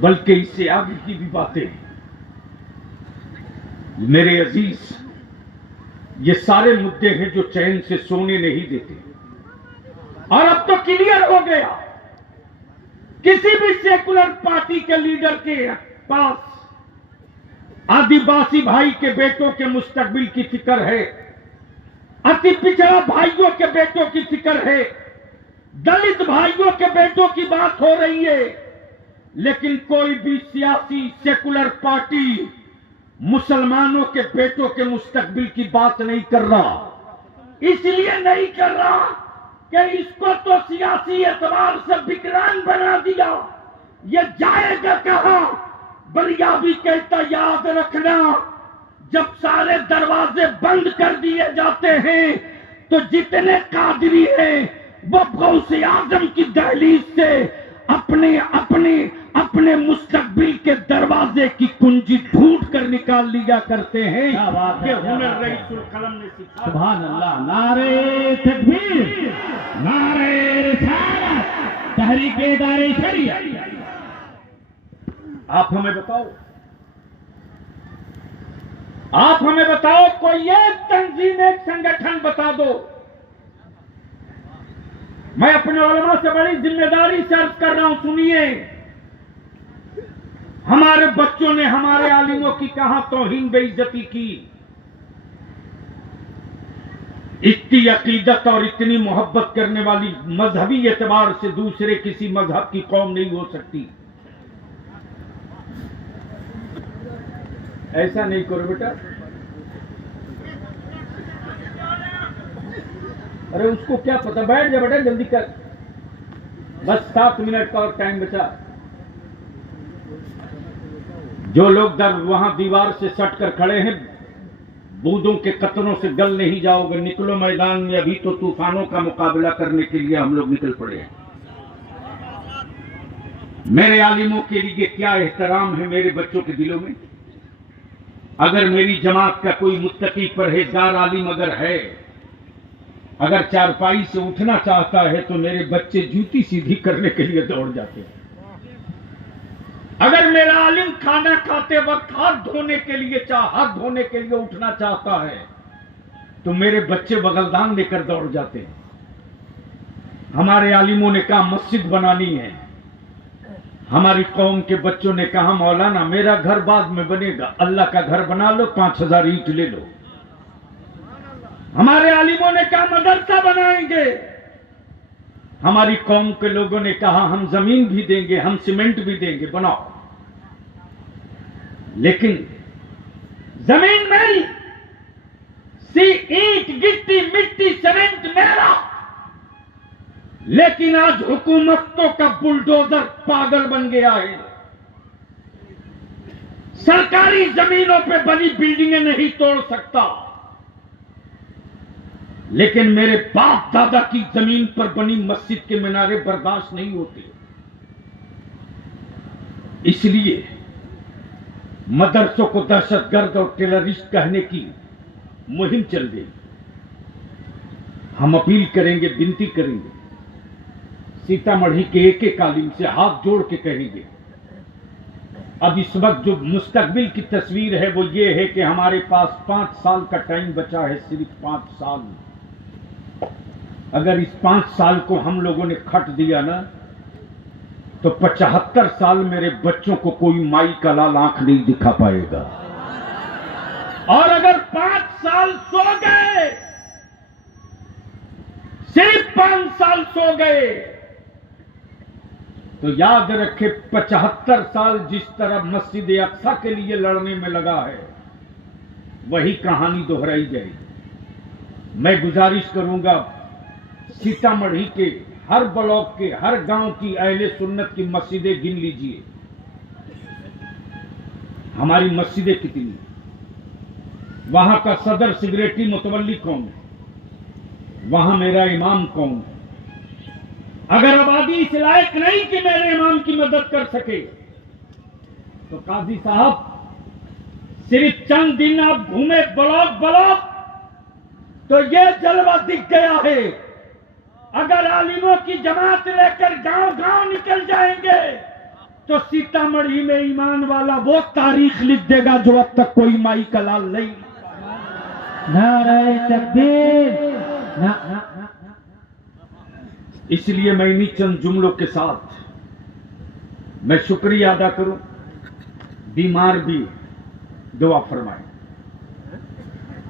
बल्कि इससे आगे की भी बातें। मेरे अजीज, ये सारे मुद्दे हैं जो चैन से सोने नहीं देते। और अब तो क्लियर हो गया, किसी भी सेकुलर पार्टी के लीडर के पास आदिवासी भाई के बेटों के मुस्तकबिल की फिक्र है, अति पिछड़ा भाइयों के बेटों की फिक्र है, दलित भाइयों के बेटों की बात हो रही है, लेकिन कोई भी सियासी सेकुलर पार्टी मुसलमानों के बेटों के मुस्तकबिल की बात नहीं कर रहा। इसलिए नहीं कर रहा कि इसको तो सियासी एतबार से विकलांग बना दिया। ये जाएगा कहां? बलियाबी कहता, याद रखना, जब सारे दरवाजे बंद कर दिए जाते हैं तो जितने कादरी हैं वो गौसे आजम की दहलीज से अपने अपने अपने मुस्तकबिल के दरवाजे की कुंजी ढूंढ कर निकाल लिया करते हैं। कि हुनर रईसुल कलम ने सिखाया। सुभान अल्लाह। नारे तकबीर, नारे रिसालत, तहरीके दारे शरीयत। आप हमें बताओ, आप हमें बताओ, कोई एक तंजीम, एक संगठन बता दो। मैं अपने उलमा से बड़ी जिम्मेदारी से अर्ज कर रहा हूं, सुनिए। हमारे बच्चों ने हमारे आलिमों की कहां तौहीन बेइज्जती की। इतनी अकीदत और इतनी मोहब्बत करने वाली मजहबी एतबार से दूसरे किसी मजहब की कौम नहीं हो सकती। ऐसा नहीं करो बेटा। अरे उसको क्या पता, बैठ जा बेटा, जल्दी कर, बस 7 मिनट का और टाइम बचा। जो लोग वहां दीवार से सट कर खड़े हैं, बूंदों के कतरों से गल नहीं जाओगे, निकलो मैदान में, अभी तो तूफानों का मुकाबला करने के लिए हम लोग निकल पड़े हैं। मेरे आलिमों के लिए क्या एहतराम है मेरे बच्चों के दिलों में। अगर मेरी जमात का कोई मुत्तकी परहेजगार आलिम अगर है, अगर चारपाई से उठना चाहता है तो मेरे बच्चे जूती सीधी करने के लिए दौड़ जाते हैं। अगर मेरा आलिम खाना खाते वक्त हाथ धोने के लिए हाथ धोने के लिए उठना चाहता है तो मेरे बच्चे बगलदान लेकर दौड़ जाते हैं। हमारे आलिमों ने कहा मस्जिद बनानी है, हमारी कौम के बच्चों ने कहा मौलाना मेरा घर बाद में बनेगा, अल्लाह का घर बना लो, 5000 ईंट ले लो। हमारे आलिमों ने कहा मदरसा बनाएंगे, हमारी कौम के लोगों ने कहा हम जमीन भी देंगे, हम सीमेंट भी देंगे, बनाओ। लेकिन जमीन मेरी, ईंट गिट्टी मिट्टी सीमेंट मेरा, लेकिन आज हुकूमतों का बुलडोजर पागल बन गया है। सरकारी जमीनों पे बनी बिल्डिंगें नहीं तोड़ सकता, लेकिन मेरे बाप दादा की जमीन पर बनी मस्जिद के मीनारे बर्दाश्त नहीं होते। इसलिए मदरसों को दहशतगर्द और टेररिस्ट कहने की मुहिम चल गई। हम अपील करेंगे, विनती करेंगे, सीतामढ़ी के एक एक आलिम से हाथ जोड़ के कहेंगे, अब इस वक्त जो मुस्तकबिल की तस्वीर है वो ये है कि हमारे पास 5 साल का टाइम बचा है, सिर्फ 5 साल। अगर इस 5 साल को हम लोगों ने खट दिया ना तो 75 साल मेरे बच्चों को कोई माई का लाल आंख नहीं दिखा पाएगा। और अगर 5 साल सो गए, सिर्फ 5 साल सो गए, तो याद रखे 75 साल जिस तरह मस्जिद अक्सा के लिए लड़ने में लगा है वही कहानी दोहराई जाएगी। मैं गुजारिश करूंगा सीतामढ़ी के हर ब्लॉक के हर गांव की अहले सुन्नत की मस्जिदें गिन लीजिए, हमारी मस्जिदें कितनी, वहां का सदर सिगरेटी मुतवल्ली कौन है, वहां मेरा इमाम कौन है। अगर आबादी इस लायक नहीं कि मेरे इमाम की मदद कर सके तो काजी साहब सिर्फ चंद दिन आप घूमे ब्लॉक ब्लॉक तो ये जलवा दिख गया है। अगर आलिमों की जमात लेकर गांव गांव निकल जाएंगे तो सीतामढ़ी में ईमान वाला वो तारीख लिख देगा जो अब तक कोई माई का लाल नहीं। नारे तकबीर। ना ना ना। इसलिए मैं इन्हीं चंद जुमलों के साथ मैं शुक्रिया अदा करूं, बीमार भी दुआ फरमाए,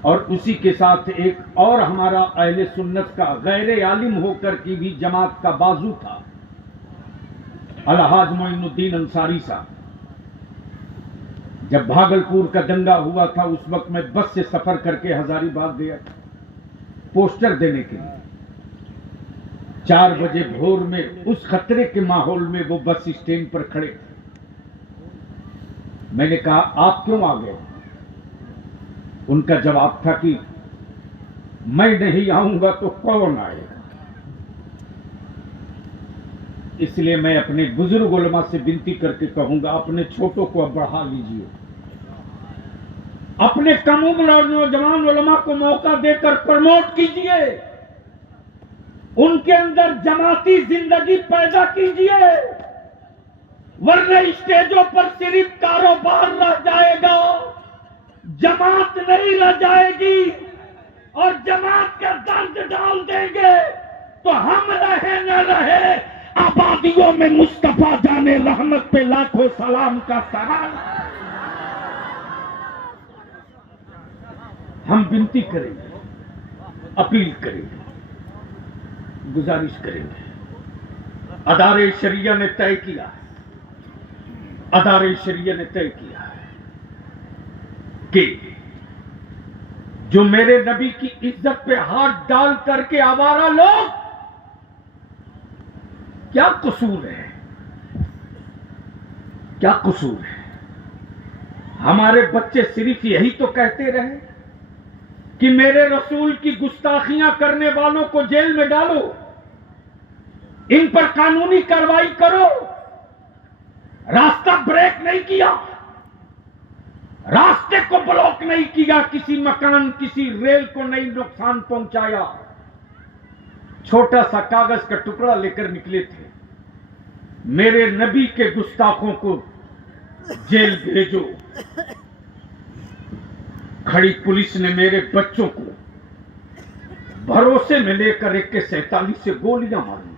और उसी के साथ एक और हमारा अहले सुन्नत का गैर आलिम होकर की भी जमात का बाजू था, अलहाज मोइनुद्दीन अंसारी साहब। जब भागलपुर का दंगा हुआ था उस वक्त मैं बस से सफर करके हजारीबाग गया था पोस्टर देने के लिए। 4 बजे भोर में उस खतरे के माहौल में वो बस स्टैंड पर खड़े थे। मैंने कहा आप क्यों आ गए? उनका जवाब था कि मैं नहीं आऊंगा तो कौन आएगा। इसलिए मैं अपने बुजुर्ग उलमा से विनती करके कहूंगा, अपने छोटों को अब बढ़ा लीजिए, अपने कम उम्र और नौजवान उलमा को मौका देकर प्रमोट कीजिए, उनके अंदर जमाती जिंदगी पैदा कीजिए, वरना स्टेजों पर सिर्फ कारोबार रह जाएगा, जमात नहीं रह जाएगी। और जमात का दर्द डाल देंगे तो हम रहे न रहे, आबादियों में मुस्तफा जाने रहमत पे लाखों सलाम का सलाम। हम विनती करेंगे, अपील करेंगे, गुजारिश करेंगे। अदारे शरिया ने तय किया है, अदारे शरिया ने तय किया है कि जो मेरे नबी की इज्जत पे हाथ डाल करके आवारा लोग, क्या कसूर है, क्या कसूर है? हमारे बच्चे सिर्फ यही तो कहते रहे कि मेरे रसूल की गुस्ताखियां करने वालों को जेल में डालो, इन पर कानूनी कार्रवाई करो। रास्ता ब्रेक नहीं किया, रास्ते को ब्लॉक नहीं किया, किसी मकान किसी रेल को नहीं नुकसान पहुंचाया। छोटा सा कागज का टुकड़ा लेकर निकले थे, मेरे नबी के गुस्ताखों को जेल भेजो। खड़ी पुलिस ने मेरे बच्चों को भरोसे में लेकर AK-47 से गोलियां मारी,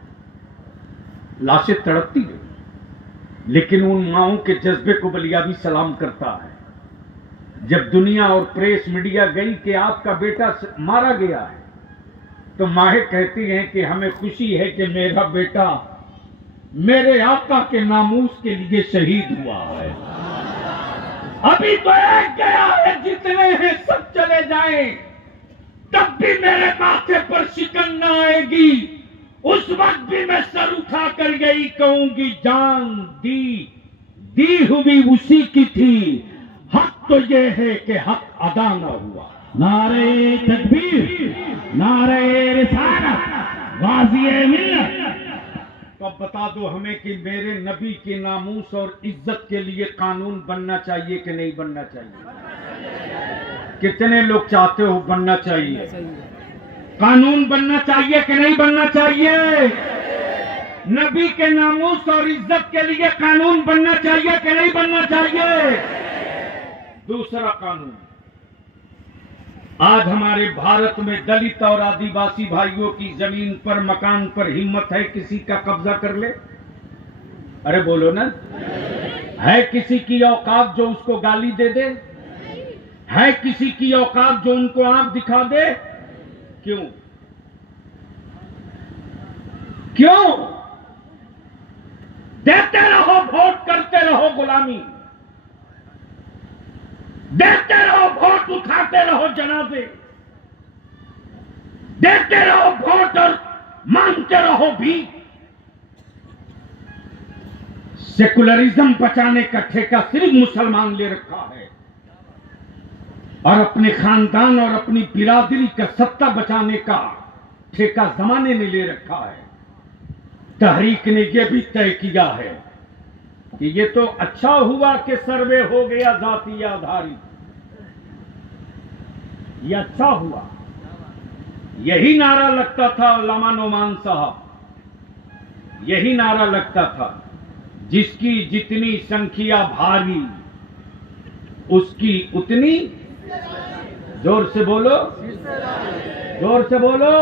लाशें तड़पती रही, लेकिन उन माओं के जज्बे को बलिया भी सलाम करता है। जब दुनिया और प्रेस मीडिया गई कि आपका बेटा मारा गया है, तो माहें कहती हैं कि हमें खुशी है कि मेरा बेटा मेरे आका के नामूस के लिए शहीद हुआ है। अभी तो एक गया है, जितने हैं सब चले जाएं, तब भी मेरे माथे पर शिकन न आएगी। उस वक्त भी मैं सर उठा कर यही कहूंगी, जान दी हुई उसी की थी, हक तो ये है कि हक अदा न हुआ। नारे तकबीर, नारे रिसालत, गाज़ी मिल्लत। तो अब बता दो हमें कि मेरे नबी के नामूस और इज्जत के लिए कानून बनना चाहिए कि नहीं बनना चाहिए? कितने लोग चाहते हो बनना चाहिए? कानून बनना चाहिए कि नहीं बनना चाहिए? नबी के नामूस और इज्जत के लिए कानून बनना चाहिए कि नहीं बनना चाहिए? दूसरा कानून, आज हमारे भारत में दलित और आदिवासी भाइयों की जमीन पर, मकान पर हिम्मत है किसी का कब्जा कर ले? अरे बोलो ना, है किसी की औकात जो उसको गाली दे दे? है किसी की औकात जो उनको आंख दिखा दे? क्यों? क्यों? देते रहो वोट, करते रहो गुलामी, देते रहो वोट, उठाते रहो जनाजे, देते रहो वोट और मांगते रहो भी। सेकुलरिज्म बचाने का ठेका सिर्फ मुसलमान ले रखा है, और अपने खानदान और अपनी बिरादरी का सत्ता बचाने का ठेका जमाने ने ले रखा है। तहरीक ने यह भी तय किया है कि ये तो अच्छा हुआ कि सर्वे हो गया जातीय आधारित, ये अच्छा हुआ। यही नारा लगता था अल्लामा नोमान साहब, यही नारा लगता था। जिसकी जितनी संख्या भारी उसकी उतनी, जोर से बोलो, जोर से बोलो,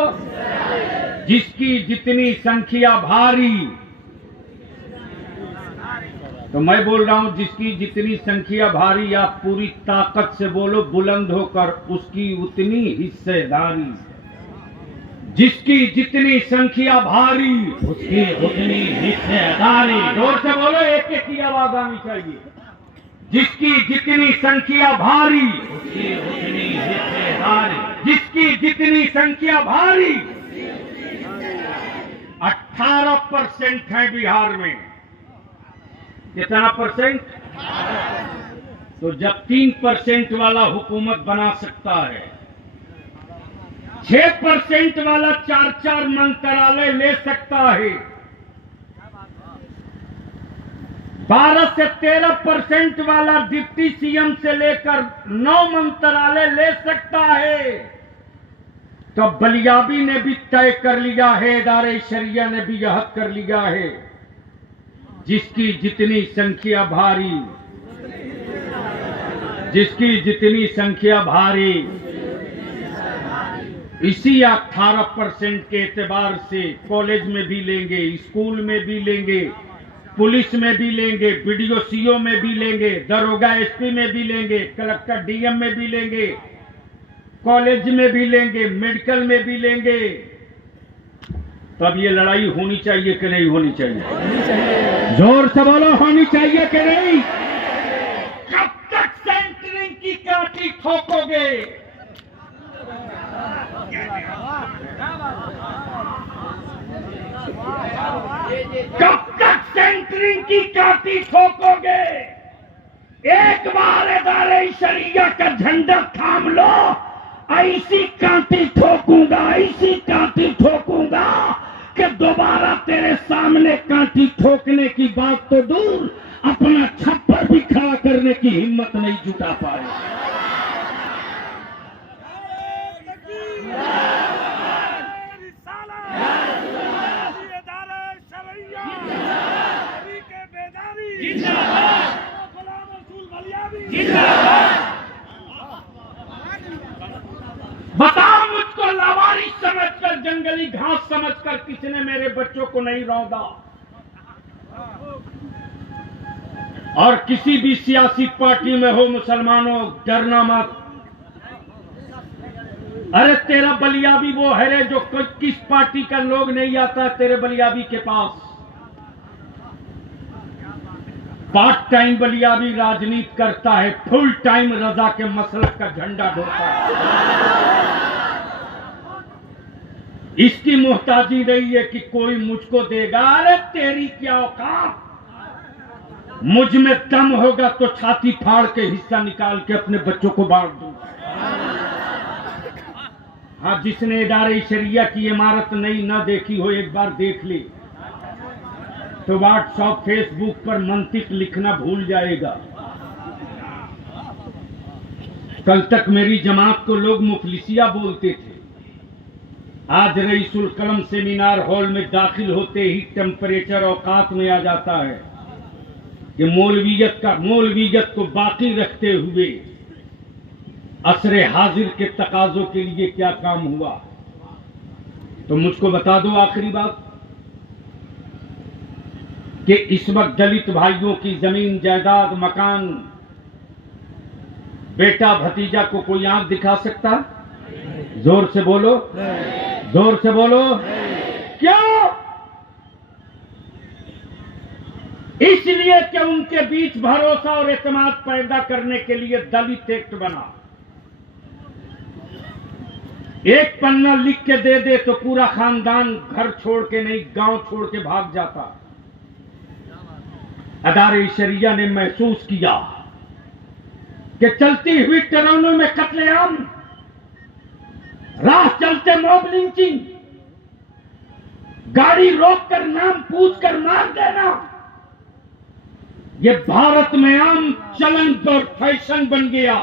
जिसकी जितनी संख्या भारी, तो मैं बोल रहा हूं जिसकी जितनी संख्या भारी, आप पूरी ताकत से बोलो बुलंद होकर, उसकी उतनी हिस्सेदारी। जिसकी जितनी संख्या भारी उसकी उतनी हिस्सेदारी। जोर से बोलो, एक एक की आवाज आनी चाहिए। जिसकी जितनी संख्या भारी उसकी उतनी हिस्सेदारी। जिसकी जितनी संख्या भारी। 18% है बिहार में। कितना परसेंट? तो जब 3% वाला हुकूमत बना सकता है, 6% वाला 4 मंत्रालय ले सकता है, 12 से 13% वाला डिप्टी सीएम से लेकर 9 मंत्रालय ले सकता है, तो बलियाबी ने भी तय कर लिया है, इदारे शरिया ने भी यह कर लिया है, जिसकी जितनी संख्या भारी, जिसकी जितनी संख्या भारी। इसी 18% के एतबार से कॉलेज में भी लेंगे, स्कूल में भी लेंगे, पुलिस में भी लेंगे, बीडीओ सीओ में भी लेंगे, दरोगा एसपी में भी लेंगे, कलेक्टर डीएम में भी लेंगे, कॉलेज में भी लेंगे, मेडिकल में भी लेंगे। तब ये लड़ाई होनी चाहिए कि नहीं होनी चाहिए? जोर से बोलो, होनी चाहिए कि नहीं? कब तक सेंटरिंग की काठी ठोकोगे? कब तक सेंटरिंग की काठी ठोकोगे? एक बार इदारे शरिया का झंडा थाम लो, ऐसी काठी ठोकूंगा, ऐसी काठी ठोकूंगा कि दोबारा तेरे सामने काठी ठोकने की बात तो दूर, अपना छप्पर भी खड़ा करने की हिम्मत नहीं जुटा पाए। बताओ मुझको, लावारिस समझकर, जंगली घास समझकर किसने मेरे बच्चों को नहीं रौंदा? और किसी भी सियासी पार्टी में हो मुसलमानों, डरना मत। अरे तेरा बलियाबी वो है रे जो किस पार्टी का लोग नहीं आता तेरे बलियाबी के पास। पार्ट टाइम बलियाबी राजनीति करता है, फुल टाइम रजा के मसलक का झंडा ढोता है। इसकी मोहताजी नहीं है कि कोई मुझको देगा। अरे तेरी क्या औकात? मुझ में दम होगा तो छाती फाड़ के हिस्सा निकाल के अपने बच्चों को बांट दूंगा। हाँ, जिसने इदारे शरिया की इमारत नई न देखी हो, एक बार देख ली तो व्हाट्सएप फेसबुक पर मंतिक लिखना भूल जाएगा। कल तक मेरी जमात को लोग मुफलिसिया बोलते थे, आज रईसुल कलम सेमिनार हॉल में दाखिल होते ही टेम्परेचर औकात में आ जाता है कि मौलवियत को बाकी रखते हुए असरे हाजिर के तकाजों के लिए क्या काम हुआ। तो मुझको बता दो आखिरी बात कि इस वक्त दलित भाइयों की जमीन जायदाद मकान बेटा भतीजा को कोई आंख दिखा सकता? जोर से बोलो, जोर से बोलो। क्यों? इसलिए कि उनके बीच भरोसा और एतमाद पैदा करने के लिए दलित एक्ट बना। एक पन्ना लिख के दे दे तो पूरा खानदान घर छोड़ के नहीं, गांव छोड़ के भाग जाता। अदारे शरिया ने महसूस किया कि चलती हुई ट्रेनों में कत्लेआम, राह चलते मॉब लिंचिंग, गाड़ी रोककर नाम पूछकर मार देना, ये भारत में आम चलन और फैशन बन गया।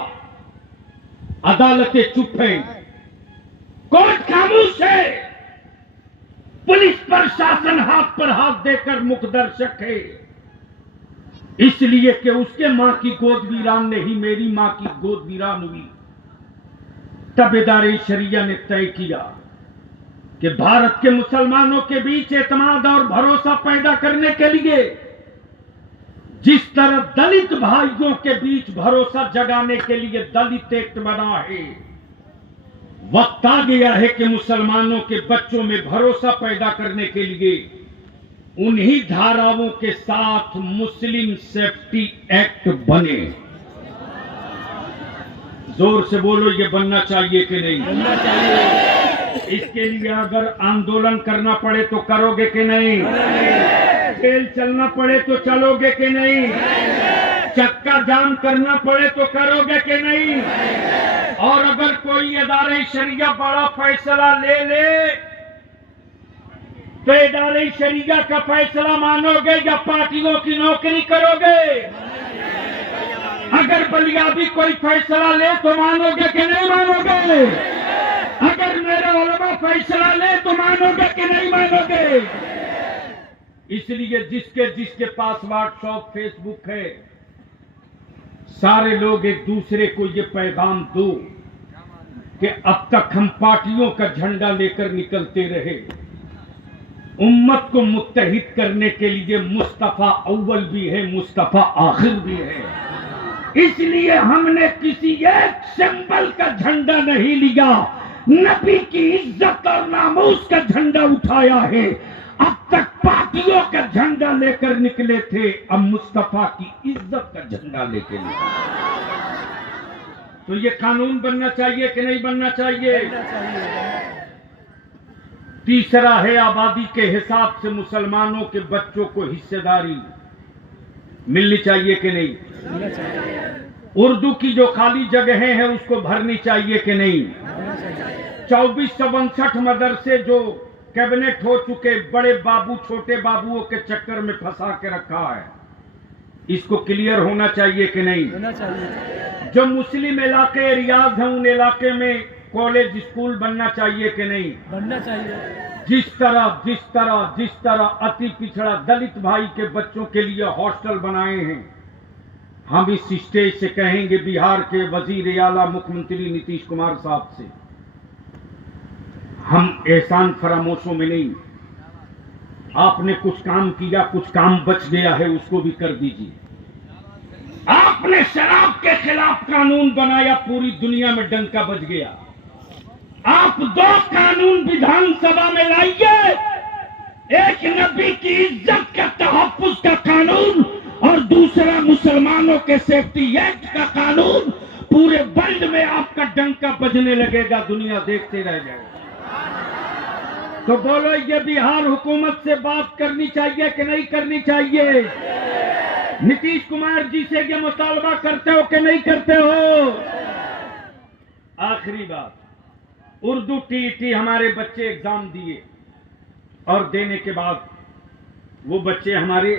अदालतें चुप हैं, कोर्ट खामोश है, पुलिस प्रशासन हाथ पर हाथ देकर मुखदर्शक है। इसलिए कि उसके मां की गोद वीरान नहीं, मेरी मां की गोद वीरान हुई। तब इदारे शरिया ने तय किया कि भारत के मुसलमानों के बीच एतमाद और भरोसा पैदा करने के लिए जिस तरह दलित भाइयों के बीच भरोसा जगाने के लिए दलित एक्ट बना है, वक्त आ गया है कि मुसलमानों के बच्चों में भरोसा पैदा करने के लिए उन्हीं धाराओं के साथ मुस्लिम सेफ्टी एक्ट बने। जोर से बोलो, ये बनना चाहिए कि नहीं? बनना चाहिए। इसके लिए अगर आंदोलन करना पड़े तो करोगे कि नहीं? जेल चलना पड़े तो चलोगे कि नहीं? चक्का जाम करना पड़े तो करोगे कि नहीं? और अगर कोई इदारे शरिया बड़ा फैसला ले ले तो इदारे शरिया का फैसला मानोगे या पार्टियों की नौकरी करोगे? अगर बलियाबी कोई फैसला ले तो मानोगे कि नहीं मानोगे? अगर मेरे उलमा फैसला ले तो मानोगे कि नहीं मानोगे? इसलिए जिसके जिसके पास व्हाट्सएप फेसबुक है, सारे लोग एक दूसरे को ये पैगाम दो कि अब तक हम पार्टियों का झंडा लेकर निकलते रहे, उम्मत को मुत्तहिद करने के लिए मुस्तफा अव्वल भी है, मुस्तफा आखिर भी है। इसलिए हमने किसी एक सिंबल का झंडा नहीं लिया, नबी की इज्जत और नामूस का झंडा उठाया है। अब तक पार्टियों का झंडा लेकर निकले थे, अब मुस्तफा की इज्जत का झंडा लेकर निकले। तो ये कानून बनना चाहिए कि नहीं बनना चाहिए? तीसरा है, आबादी के हिसाब से मुसलमानों के बच्चों को हिस्सेदारी मिलनी चाहिए कि नहीं? उर्दू की जो खाली जगहें हैं उसको भरनी चाहिए कि नहीं? 2459 मदरसे जो कैबिनेट हो चुके, बड़े बाबू छोटे बाबुओं के चक्कर में फंसा के रखा है, इसको क्लियर होना चाहिए कि नहीं? होना चाहिए। जो मुस्लिम इलाके एरियाज हैं उन इलाके में कॉलेज स्कूल बनना चाहिए कि नहीं? बनना चाहिए। जिस तरह अति पिछड़ा दलित भाई के बच्चों के लिए हॉस्टल बनाए हैं, हम इस स्टेज से कहेंगे बिहार के वजीर आला मुख्यमंत्री नीतीश कुमार साहब से, हम एहसान फरामोशों में नहीं, आपने कुछ काम किया, कुछ काम बच गया है, उसको भी कर दीजिए। आपने शराब के खिलाफ कानून बनाया, पूरी दुनिया में डंका बज गया। आप 2 कानून विधानसभा में लाइए, एक नबी की इज्जत का तहफ्फुज का कानून और दूसरा मुसलमानों के सेफ्टी एक्ट का कानून। पूरे वर्ल्ड में आपका डंका बजने लगेगा, दुनिया देखते रह जाएगी। तो बोलो, ये बिहार हुकूमत से बात करनी चाहिए कि नहीं करनी चाहिए? नीतीश कुमार जी से ये मुतालबा करते हो कि नहीं करते हो? आखिरी बात, उर्दू टीईटी हमारे बच्चे एग्जाम दिए और देने के बाद वो बच्चे हमारे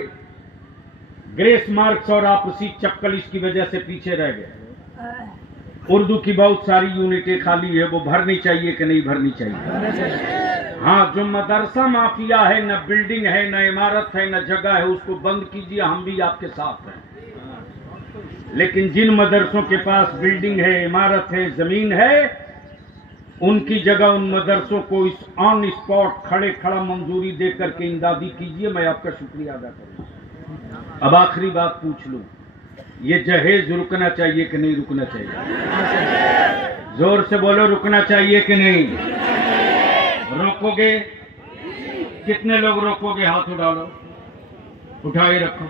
ग्रेस मार्क्स और आपसी चक्कलिश की वजह से पीछे रह गए। उर्दू की बहुत सारी यूनिटें खाली है, वो भरनी चाहिए कि नहीं भरनी चाहिए? हाँ, जो मदरसा माफिया है, न बिल्डिंग है, न इमारत है, न जगह है, उसको बंद कीजिए, हम भी आपके साथ हैं। लेकिन जिन मदरसों के पास बिल्डिंग है, इमारत है, जमीन है, उनकी जगह उन मदरसों को इस ऑन स्पॉट खड़ा मंजूरी देकर के इमदादी कीजिए। मैं आपका शुक्रिया अदा करूँ। अब आखिरी बात पूछ लूं, ये जहेज रुकना चाहिए कि नहीं रुकना चाहिए? जोर से बोलो, रुकना चाहिए कि नहीं? रोकोगे? कितने लोग रोकोगे? हाथ उठाओ, उठाए रखो,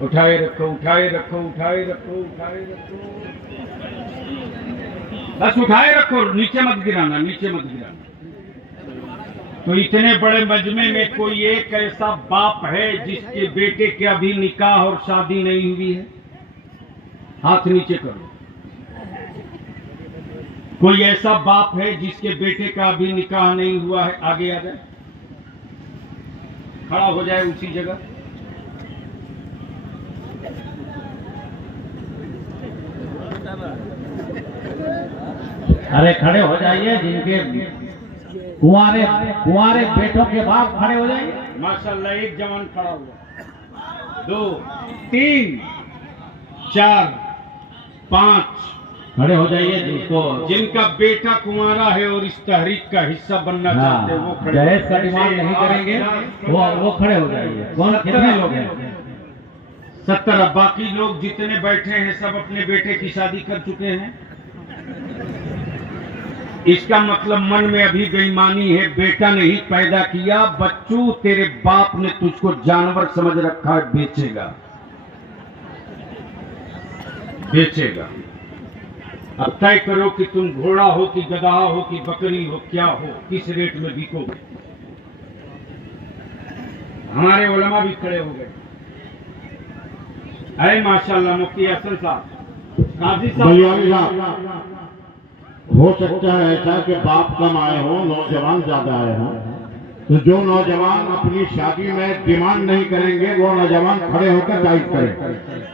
उठाए रखो, उठाए रखो, उठाए रखो, उठाए रखो, बस उठाए रखो, नीचे मत गिराना, नीचे मत गिराना। तो इतने बड़े मजमे में कोई एक ऐसा बाप है जिसके बेटे के अभी निकाह और शादी नहीं हुई है? हाथ नीचे करो। कोई ऐसा बाप है जिसके बेटे का अभी निकाह नहीं हुआ है? आगे आ जाए, खड़ा हो जाए उसी जगह। अरे खड़े हो जाइए, जिनके कुंवारे बेटों के बाप खड़े हो जाइए। माशाल्लाह, एक जवान खड़ा हुआ। 2 3 4 5। खड़े हो जाइए जिसको जिनका बेटा कुंवारा है और इस तहरीक का हिस्सा बनना चाहते हैं वो खड़े। दहेज का डिमांड नहीं करेंगे, वो खड़े हो जाइए। कौन कितने लोग हैं? 17। बाकी लोग जितने बैठे हैं सब अपने बेटे की शादी कर चुके हैं। इसका मतलब मन में अभी बेईमानी है। बेटा नहीं पैदा किया, बच्चू तेरे बाप ने तुझको जानवर समझ रखा है, बेचेगा बेचेगा। अब तय करो कि तुम घोड़ा हो कि गधा हो कि बकरी हो, क्या हो, किस रेट में बिकोगे। हमारे उलमा भी खड़े हो गए। अरे माशाल्लाह मुफ्ती हसन साहब, काजी बलियाली साहब, साहब, हो सकता है ऐसा कि बाप कम आए हो, नौजवान ज्यादा आए हों, तो जो नौजवान अपनी शादी में डिमांड नहीं करेंगे वो नौजवान खड़े होकर टाइट करें।